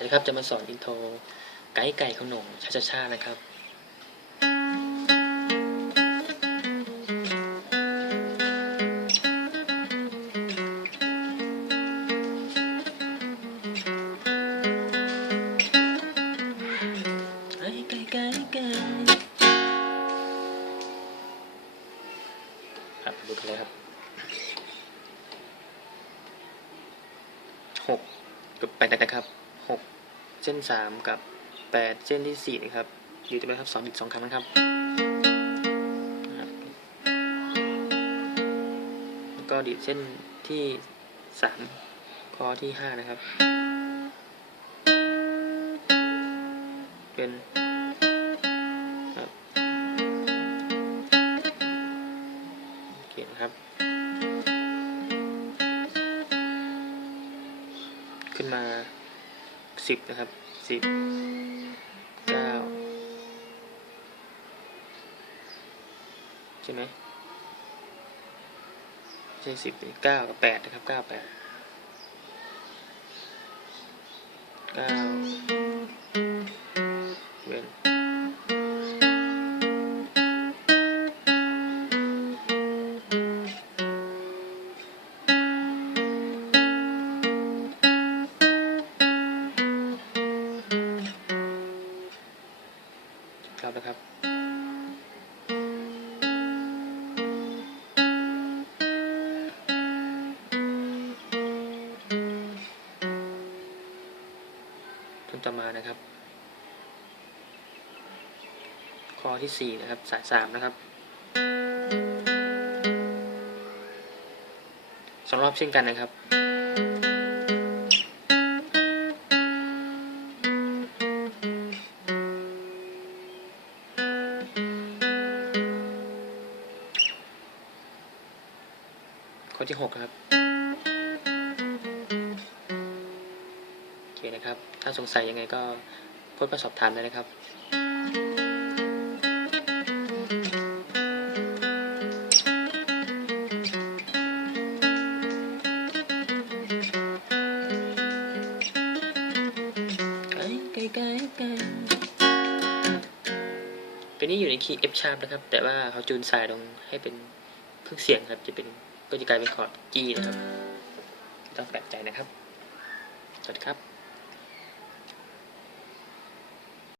สวัสดีครับ จะมาสอนอินโทรไก่ไก่ขนมชาชาชานะครับ ไก่ไก่ไก่ไก่ครับดูกันเลยครับหกกับแปดนะครับ หกเส้นสามกับแปดเส้นที่สี่นะครับ อยู่ตรงนี้ครับสองอีกสองครั้งนะครับ แล้วก็ดีดเส้นที่สามข้อที่ห้านะครับ เป็นครับโอเคนะครับขึ้นมา สิบนะครับสิบเก้าใช่ไหมใช่สิบเก้ากับแปดนะครับเก้าแปดเก้า ครับนะครับ จนต่อมานะครับข้อที่สี่นะครับ สายสามนะครับสองรอบเช่นกันนะครับ ข้อที่หกครับ โอเคนะครับ ถ้าสงสัยยังไงก็โพสต์มาสอบถามได้นะครับไก่ไก่ไก่ไก่ตัวนี้อยู่ในคีย์ F sharp นะครับ แต่ว่าเขาจูนสายลงให้เป็นเครื่องเสียงครับ จะเป็น ก็จะกลายเป็นคอร์ด G นะครับ ต้องแปลกใจนะครับ สวัสดีครับ